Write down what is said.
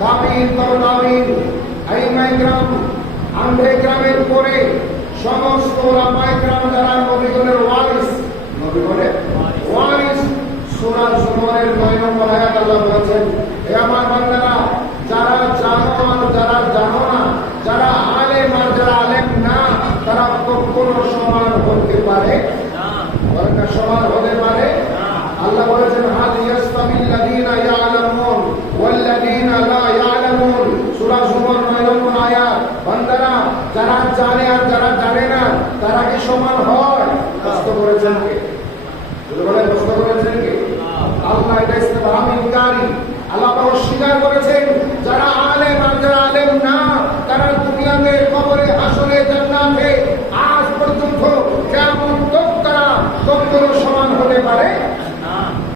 তাবিন তাবিন আইমাই গ্রাম আন্ধ্রে গ্রামের পরে সমস্ত ওলামায়ে গ্রাম যারা নবীগণের ওয়ারিস, নবীগণের ওয়ারিস, সূরা জুমারের 9 নম্বর আয়াত আল্লাহ বলেছেন, হে আমার বান্দারা, যারা জানো আর যারা জানো না, যারা আলেম আর যারা আলেম না, তারা কখনো সমান হতে পারে না, সমান হতে পারে। আল্লাহ বলেছেন, হাল ইয়াস্তামিল্লাযীনা ইয়ালামুন ওয়াল্লাযীনা লা ইয়ালামুন, সূরা জুমার 9 নম্বর আয়াত। বান্দারা, যারা জানে আর যারা জানে না, তারা কি সমান হয়? প্রশ্ন করেছেন কে? বলে প্রশ্ন করেছেন